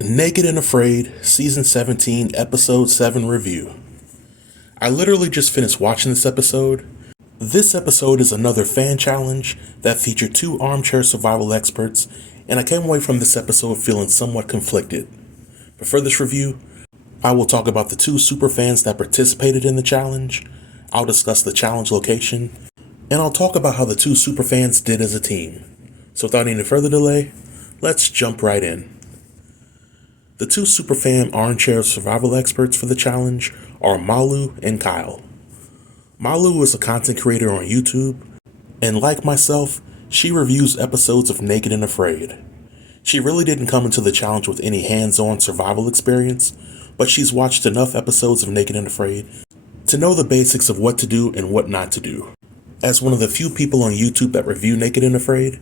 Naked and Afraid, Season 17, Episode 7 review. I literally just finished watching this episode. This episode is another fan challenge that featured two armchair survival experts, and I came away from this episode feeling somewhat conflicted. But for this review, I will talk about the two super fans that participated in the challenge, I'll discuss the challenge location, and I'll talk about how the two super fans did as a team. So without any further delay, let's jump right in. The two superfan armchair survival experts for the challenge are Malu and Kyle. Malu is a content creator on YouTube, and like myself, she reviews episodes of Naked and Afraid. She really didn't come into the challenge with any hands-on survival experience, but she's watched enough episodes of Naked and Afraid to know the basics of what to do and what not to do. As one of the few people on YouTube that review Naked and Afraid,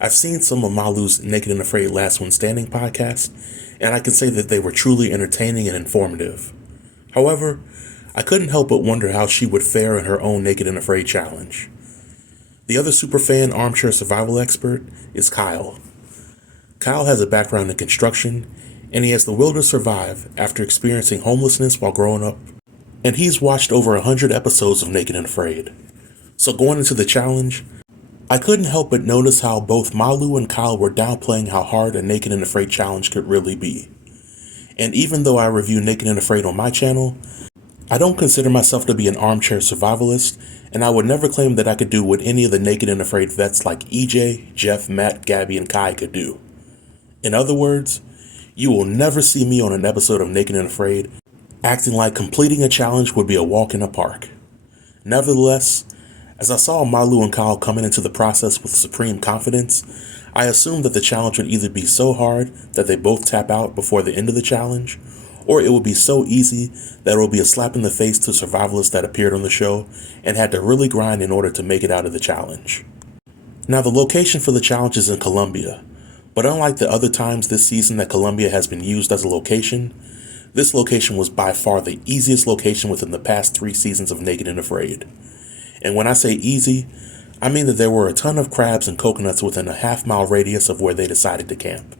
I've seen some of Malu's Naked and Afraid Last One Standing podcast, and I can say that they were truly entertaining and informative. However, I couldn't help but wonder how she would fare in her own Naked and Afraid challenge. The other superfan armchair survival expert is Kyle. Kyle has a background in construction, and he has the will to survive after experiencing homelessness while growing up, and he's watched over 100 episodes of Naked and Afraid. So going into the challenge, I couldn't help but notice how both Malu and Kyle were downplaying how hard a Naked and Afraid challenge could really be. And even though I review Naked and Afraid on my channel, I don't consider myself to be an armchair survivalist, and I would never claim that I could do what any of the Naked and Afraid vets like EJ, Jeff, Matt, Gabby, and Kai could do. In other words, you will never see me on an episode of Naked and Afraid acting like completing a challenge would be a walk in a park. Nevertheless, as I saw Malu and Kyle coming into the process with supreme confidence, I assumed that the challenge would either be so hard that they both tap out before the end of the challenge, or it would be so easy that it would be a slap in the face to survivalists that appeared on the show and had to really grind in order to make it out of the challenge. Now, the location for the challenge is in Colombia, but unlike the other times this season that Colombia has been used as a location, this location was by far the easiest location within the past 3 seasons of Naked and Afraid. And when I say easy, I mean that there were a ton of crabs and coconuts within a half-mile radius of where they decided to camp.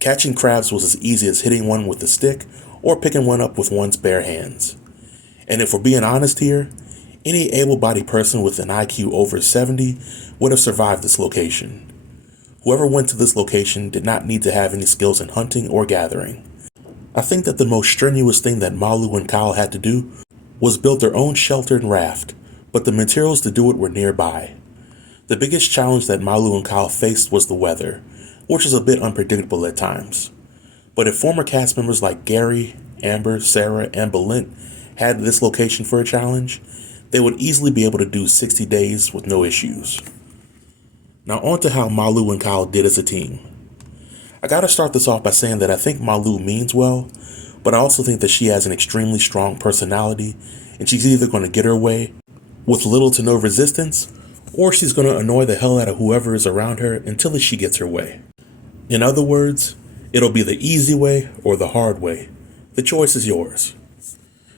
Catching crabs was as easy as hitting one with a stick or picking one up with one's bare hands. And if we're being honest here, any able-bodied person with an IQ over 70 would have survived this location. Whoever went to this location did not need to have any skills in hunting or gathering. I think that the most strenuous thing that Malu and Kyle had to do was build their own shelter and raft, but the materials to do it were nearby. The biggest challenge that Malu and Kyle faced was the weather, which is a bit unpredictable at times. But if former cast members like Gary, Amber, Sarah, and Belinda had this location for a challenge, they would easily be able to do 60 days with no issues. Now on to how Malu and Kyle did as a team. I gotta start this off by saying that I think Malu means well, but I also think that she has an extremely strong personality, and she's either going to get her way with little to no resistance, or she's going to annoy the hell out of whoever is around her until she gets her way. In other words, it'll be the easy way or the hard way. The choice is yours.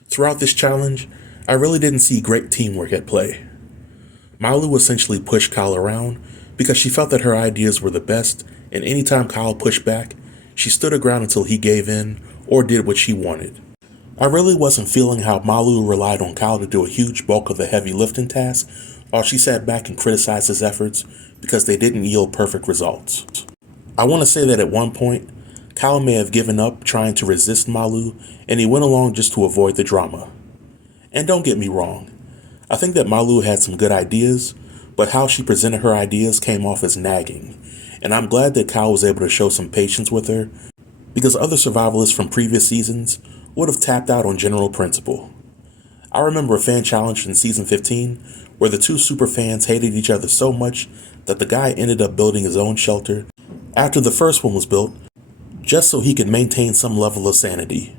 Throughout this challenge, I really didn't see great teamwork at play. Malu essentially pushed Kyle around because she felt that her ideas were the best, and anytime Kyle pushed back, she stood her ground until he gave in or did what she wanted. I really wasn't feeling how Malu relied on Kyle to do a huge bulk of the heavy lifting task, while she sat back and criticized his efforts because they didn't yield perfect results. I want to say that at one point, Kyle may have given up trying to resist Malu, and he went along just to avoid the drama. And don't get me wrong, I think that Malu had some good ideas, but how she presented her ideas came off as nagging, and I'm glad that Kyle was able to show some patience with her, because other survivalists from previous seasons would have tapped out on general principle. I remember a fan challenge in season 15 where the two super fans hated each other so much that the guy ended up building his own shelter after the first one was built, just so he could maintain some level of sanity.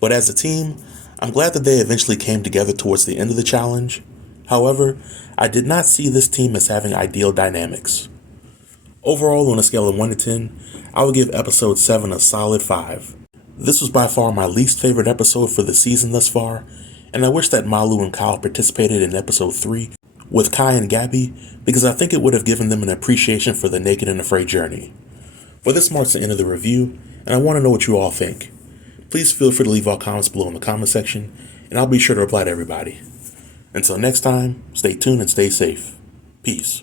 But as a team, I'm glad that they eventually came together towards the end of the challenge. However, I did not see this team as having ideal dynamics. Overall, on a scale of 1 to 10, I would give episode 7 a solid 5. This was by far my least favorite episode for the season thus far, and I wish that Malu and Kyle participated in episode 3 with Kai and Gabby, because I think it would have given them an appreciation for the Naked and Afraid journey. But this marks the end of the review, and I want to know what you all think. Please feel free to leave all comments below in the comment section, and I'll be sure to reply to everybody. Until next time, stay tuned and stay safe. Peace.